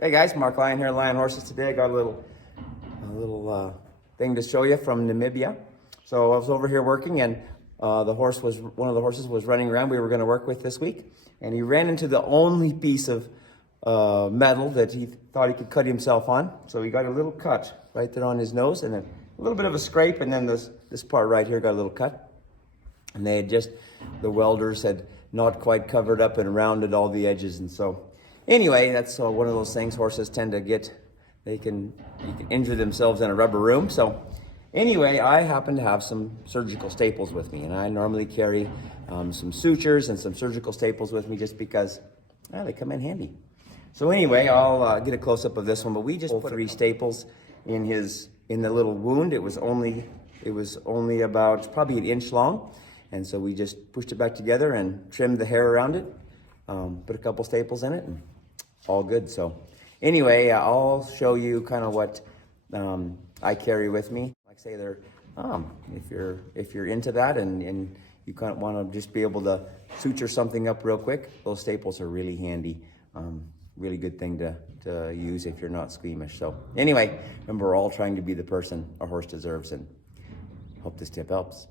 Hey guys, Mark Lyon here, Lion Horses. Today I got a little thing to show you from Namibia. So I was over here working, and one of the horses was running around. We were going to work with this week, and he ran into the only piece of metal that he thought he could cut himself on. So he got a little cut right there on his nose, and then a little bit of a scrape, and then this part right here got a little cut. And the welders had not quite covered up and rounded all the edges, and so. Anyway, that's one of those things horses tend to get. You can injure themselves in a rubber room. So anyway, I happen to have some surgical staples with me, and I normally carry some sutures and some surgical staples with me just because they come in handy. So anyway, I'll get a close-up of this one, but we just put 3 staples in the little wound. It was only about probably 1 inch long, and so we just pushed it back together and trimmed the hair around it. Put a couple staples in it, and all good. So anyway, I'll show you kind of what I carry with me. Like I say, they're if you're into that and you kind of want to just be able to suture something up real quick, those staples are really handy. Really good thing to use if you're not squeamish. So anyway, remember, we're all trying to be the person our horse deserves, and hope this tip helps.